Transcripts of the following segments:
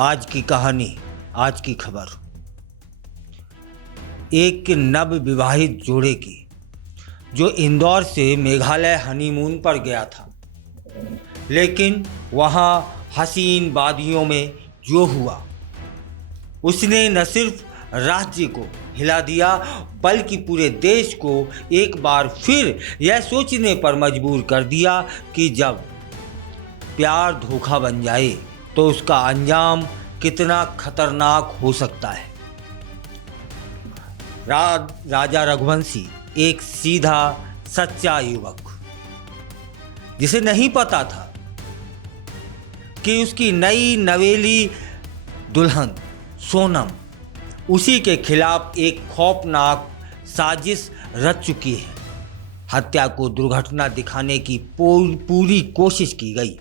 आज की कहानी, आज की खबर एक नव विवाहित जोड़े की जो इंदौर से मेघालय हनीमून पर गया था। लेकिन वहाँ हसीन वादियों में जो हुआ उसने न सिर्फ राज्य को हिला दिया बल्कि पूरे देश को एक बार फिर यह सोचने पर मजबूर कर दिया कि जब प्यार धोखा बन जाए तो उसका अंजाम कितना खतरनाक हो सकता है। राजा रघुवंशी एक सीधा सच्चा युवक जिसे नहीं पता था कि उसकी नई नवेली दुल्हन सोनम उसी के खिलाफ एक खौफनाक साजिश रच चुकी है। हत्या को दुर्घटना दिखाने की पूरी कोशिश की गई।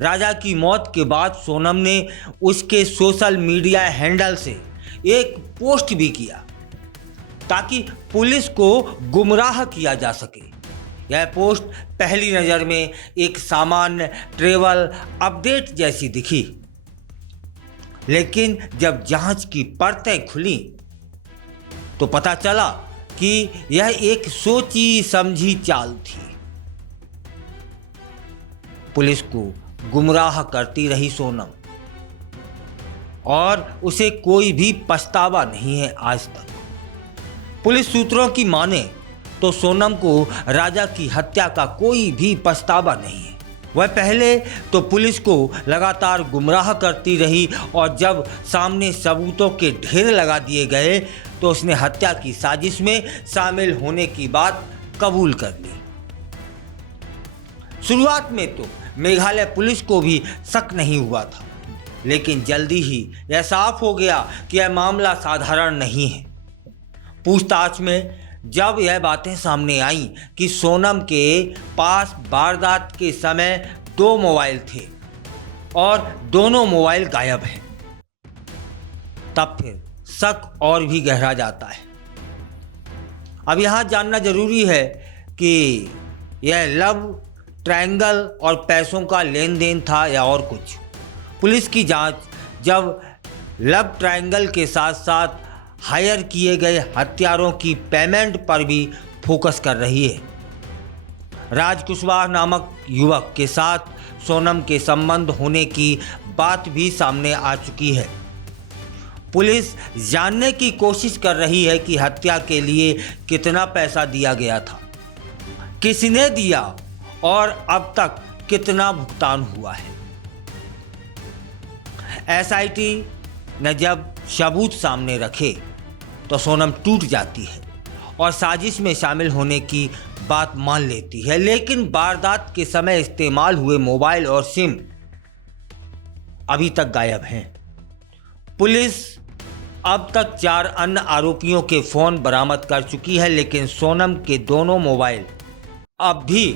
राजा की मौत के बाद सोनम ने उसके सोशल मीडिया हैंडल से एक पोस्ट भी किया ताकि पुलिस को गुमराह किया जा सके। यह पोस्ट पहली नज़र में एक सामान्य ट्रैवल अपडेट जैसी दिखी, लेकिन जब जांच की परतें खुली तो पता चला कि यह एक सोची समझी चाल थी। पुलिस को गुमराह करती रही सोनम और उसे कोई भी पछतावा नहीं है आज तक। पुलिस सूत्रों की माने तो सोनम को राजा की हत्या का कोई भी पछतावा नहीं है। वह पहले तो पुलिस को लगातार गुमराह करती रही और जब सामने सबूतों के ढेर लगा दिए गए तो उसने हत्या की साजिश में शामिल होने की बात कबूल कर ली। शुरुआत में तो मेघालय पुलिस को भी शक नहीं हुआ था, लेकिन जल्दी ही यह साफ हो गया कि यह मामला साधारण नहीं है। पूछताछ में जब यह बातें सामने आईं कि सोनम के पास वारदात के समय 2 मोबाइल थे और दोनों मोबाइल गायब हैं, तब फिर शक और भी गहरा जाता है। अब यहाँ जानना जरूरी है कि यह लव ट्रायंगल और पैसों का लेन देन था या और कुछ। पुलिस की जांच जब लव ट्रायंगल के साथ साथ हायर किए गए हत्यारों की पेमेंट पर भी फोकस कर रही है। राज कुशवाहा नामक युवक के साथ सोनम के संबंध होने की बात भी सामने आ चुकी है। पुलिस जानने की कोशिश कर रही है कि हत्या के लिए कितना पैसा दिया गया था, किसने दिया और अब तक कितना भुगतान हुआ है। एसआईटी ने जब सबूत सामने रखे तो सोनम टूट जाती है और साजिश में शामिल होने की बात मान लेती है, लेकिन वारदात के समय इस्तेमाल हुए मोबाइल और सिम अभी तक गायब हैं। पुलिस अब तक 4 अन्य आरोपियों के फोन बरामद कर चुकी है, लेकिन सोनम के दोनों मोबाइल अब भी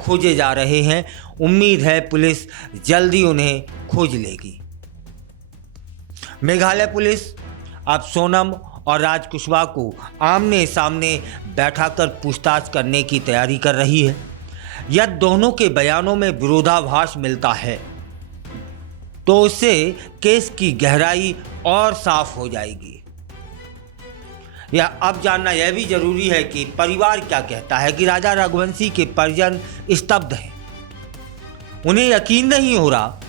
खोजे जा रहे हैं। उम्मीद है पुलिस जल्दी उन्हें खोज लेगी। मेघालय पुलिस अब सोनम और राज कुशवाहा को आमने सामने बैठाकर पूछताछ करने की तैयारी कर रही है। यदि दोनों के बयानों में विरोधाभास मिलता है तो उससे केस की गहराई और साफ हो जाएगी। यह अब जानना यह भी जरूरी है कि परिवार क्या कहता है कि राजा रघुवंशी के परिजन स्तब्ध हैं। उन्हें यकीन नहीं हो रहा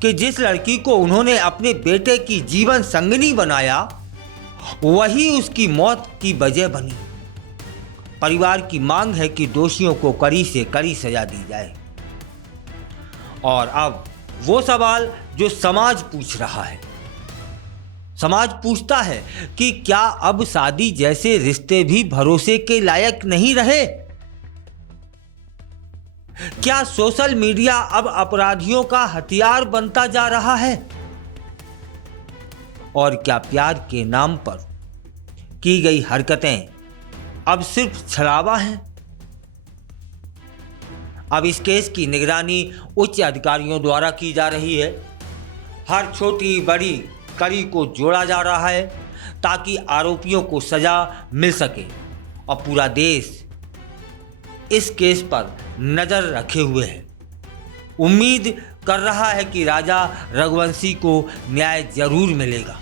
कि जिस लड़की को उन्होंने अपने बेटे की जीवन संगिनी बनाया वही उसकी मौत की वजह बनी। परिवार की मांग है कि दोषियों को कड़ी से कड़ी सजा दी जाए। और अब वो सवाल जो समाज पूछ रहा है, समाज पूछता है कि क्या अब शादी जैसे रिश्ते भी भरोसे के लायक नहीं रहे? क्या सोशल मीडिया अब अपराधियों का हथियार बनता जा रहा है? और क्या प्यार के नाम पर की गई हरकतें अब सिर्फ छलावा हैं? अब इस केस की निगरानी उच्च अधिकारियों द्वारा की जा रही है। हर छोटी बड़ी कड़ी को जोड़ा जा रहा है ताकि आरोपियों को सजा मिल सके और पूरा देश इस केस पर नज़र रखे हुए है। उम्मीद कर रहा है कि राजा रघुवंशी को न्याय जरूर मिलेगा।